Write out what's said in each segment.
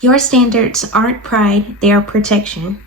Your standards aren't pride, they are protection.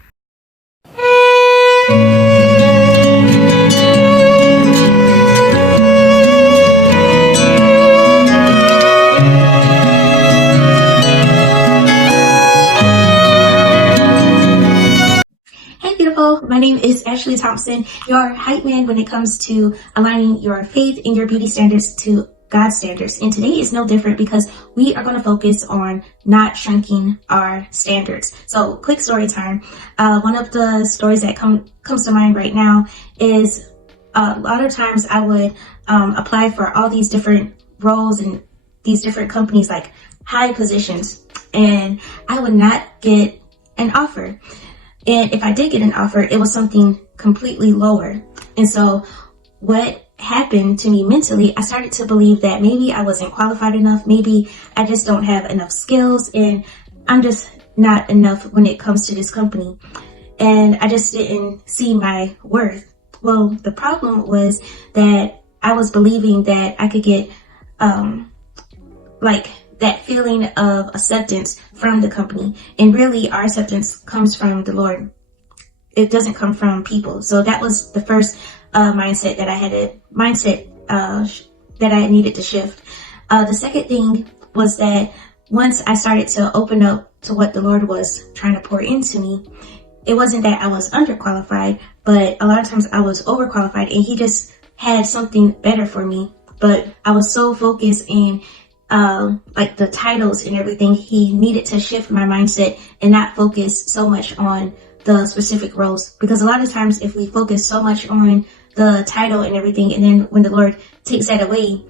Hey beautiful, my name is Ashley Thompson, your hype man when it comes to aligning your faith and your beauty standards to God's standards. And today is no different because we are going to focus on not shrinking our standards. So quick story time. One of the stories that comes to mind right now is a lot of times I would apply for all these different roles and these different companies, like high positions, and I would not get an offer. And if I did get an offer, it was something completely lower. And so what happened to me mentally, I started to believe that maybe I wasn't qualified enough. Maybe I just don't have enough skills and I'm just not enough when it comes to this company. And I just didn't see my worth. Well, the problem was that I was believing that I could get, like that feeling of acceptance from the company. And really our acceptance comes from the Lord. It doesn't come from people. So that was the first mindset that I needed to shift. The second thing was that once I started to open up to what the Lord was trying to pour into me, it wasn't that I was underqualified, but a lot of times I was overqualified and he just had something better for me. But I was so focused in like the titles and everything, he needed to shift my mindset and not focus so much on the specific roles. Because a lot of times if we focus so much on the title and everything, and then when the Lord takes that away,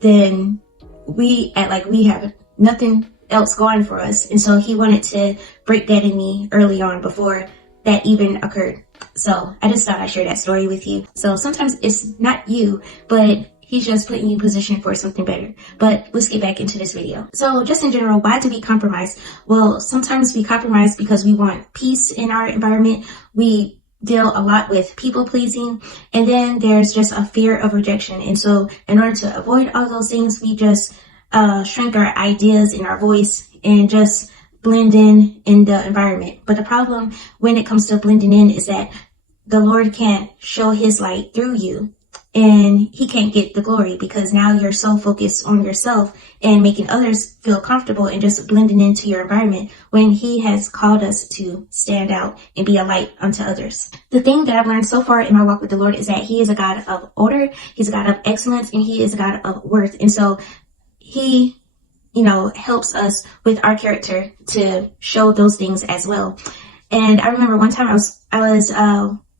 then we act like we have nothing else going for us. And so he wanted to break that in me early on before that even occurred. So I just thought I'd share that story with you. So sometimes it's not you, but he's just putting you in position for something better. But let's get back into this video. So just in general, why do we compromise? Well, sometimes we compromise because we want peace in our environment. We deal a lot with people pleasing. And then there's just a fear of rejection. And so in order to avoid all those things, we just shrink our ideas and our voice and just blend in the environment. But the problem when it comes to blending in is that the Lord can't show his light through you. And he can't get the glory because now you're so focused on yourself and making others feel comfortable and just blending into your environment when he has called us to stand out and be a light unto others. The thing that I've learned so far in my walk with the Lord is that he is a God of order, he's a God of excellence, and he is a God of worth. And so he, helps us with our character to show those things as well. And I remember one time I was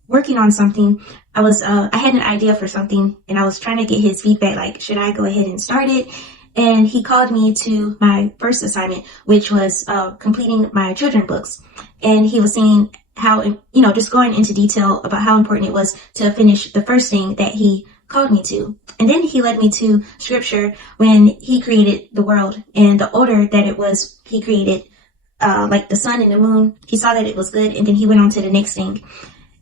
working on something. I had an idea for something and I was trying to get his feedback, like, should I go ahead and start it? And he called me to my first assignment, which was completing my children's books. And he was saying how, just going into detail about how important it was to finish the first thing that he called me to. And then he led me to scripture when he created the world and the order that it was he created, like the sun and the moon. He saw that it was good and then he went on to the next thing.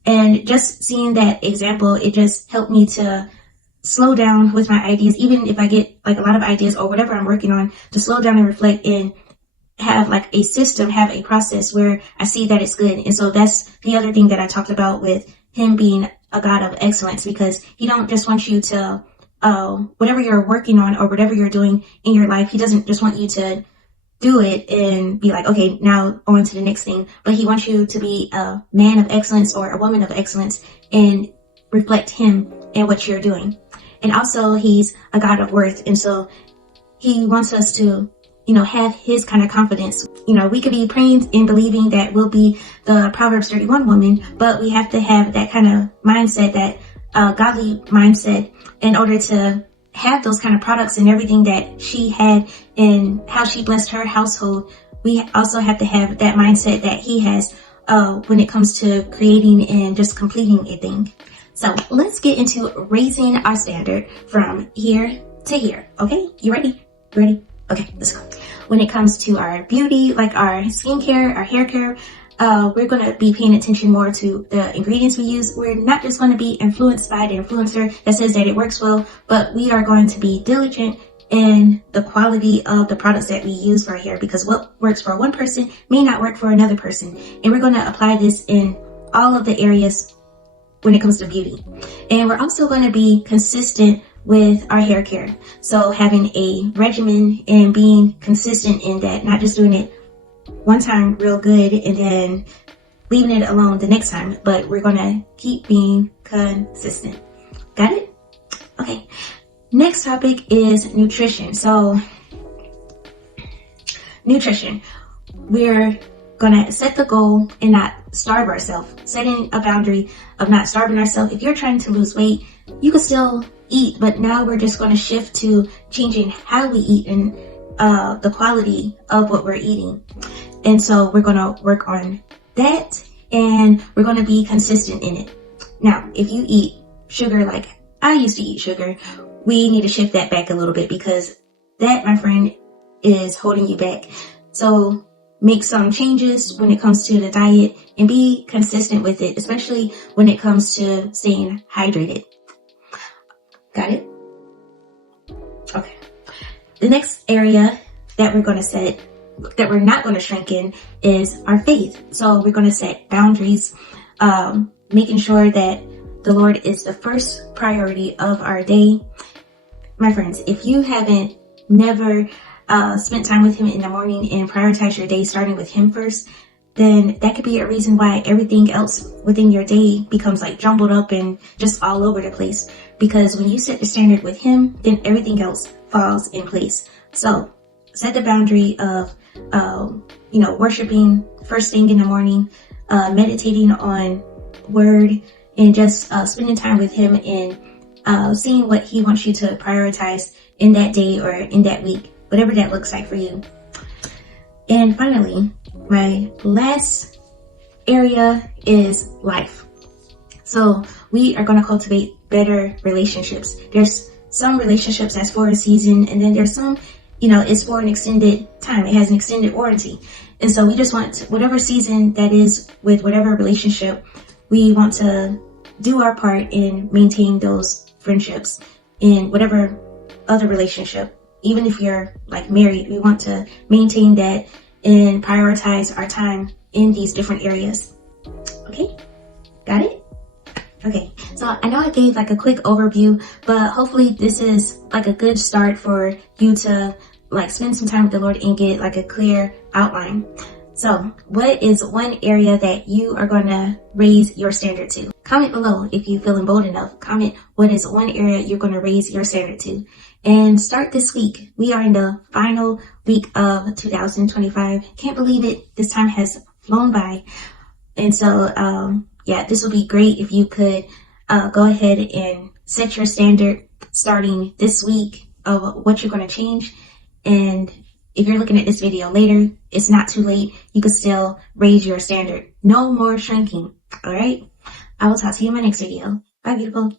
And just seeing that example, it just helped me to slow down with my ideas, even if I get like a lot of ideas or whatever I'm working on, to slow down and reflect and have like a system, have a process where I see that it's good. And so that's the other thing that I talked about with him being a God of excellence, because he don't just want you to, whatever you're working on or whatever you're doing in your life, he doesn't just want you to do it and be like, okay, now on to the next thing. But he wants you to be a man of excellence or a woman of excellence and reflect him in what you're doing. And also he's a God of worth. And so he wants us to, have his kind of confidence. We could be praying and believing that we'll be the Proverbs 31 woman, but we have to have that kind of mindset, that godly mindset, in order to have those kind of products and everything that she had and how she blessed her household. We also have to have that mindset that he has when it comes to creating and just completing a thing. So let's get into raising our standard from here to here. Okay, you ready? Ready? Okay, let's go. When it comes to our beauty, like our skincare, our hair care, we're going to be paying attention more to the ingredients we use. We're not just going to be influenced by the influencer that says that it works well, but we are going to be diligent in the quality of the products that we use for our hair, because what works for one person may not work for another person. And we're going to apply this in all of the areas when it comes to beauty. And we're also going to be consistent with our hair care. So having a regimen and being consistent in that, not just doing it one time real good and then leaving it alone the next time, but we're going to keep being consistent. Got it? Okay. Next topic is nutrition. So nutrition, we're gonna set the goal and not starve ourselves. Setting a boundary of not starving ourselves. If you're trying to lose weight, you can still eat, but now we're just gonna shift to changing how we eat and the quality of what we're eating. And so we're gonna work on that, and we're gonna be consistent in it. Now, if you eat sugar like I used to eat sugar, we need to shift that back a little bit, because that, my friend, is holding you back. So make some changes when it comes to the diet and be consistent with it, especially when it comes to staying hydrated. Got it? Okay. The next area that we're going to set, that we're not going to shrink in, is our faith. So we're going to set boundaries, making sure that the Lord is the first priority of our day. My friends, if you haven't never spent time with Him in the morning and prioritize your day starting with Him first, then that could be a reason why everything else within your day becomes like jumbled up and just all over the place. Because when you set the standard with Him, then everything else falls in place. So set the boundary of, worshiping first thing in the morning, meditating on Word, and just spending time with Him and seeing what He wants you to prioritize in that day or in that week, whatever that looks like for you. And finally, my last area is life. So we are going to cultivate better relationships. There's some relationships that's for a season, and then there's some, it's for an extended time. It has an extended warranty. And so we just want to, whatever season that is with whatever relationship, we want to do our part in maintaining those friendships in whatever other relationship. Even if you're like married, we want to maintain that and prioritize our time in these different areas. Okay, got it? Okay, so I know I gave like a quick overview, but hopefully this is like a good start for you to like spend some time with the Lord and get like a clear outline. So what is one area that you are going to raise your standard to? Comment below if you're feeling bold enough. Comment what is one area you're going to raise your standard to. And start this week. We are in the final week of 2025. Can't believe it. This time has flown by. And so, this will be great if you could go ahead and set your standard starting this week of what you're going to change. And if you're looking at this video later, it's not too late. You can still raise your standard. No more shrinking. All right. I will talk to you in my next video. Bye, beautiful.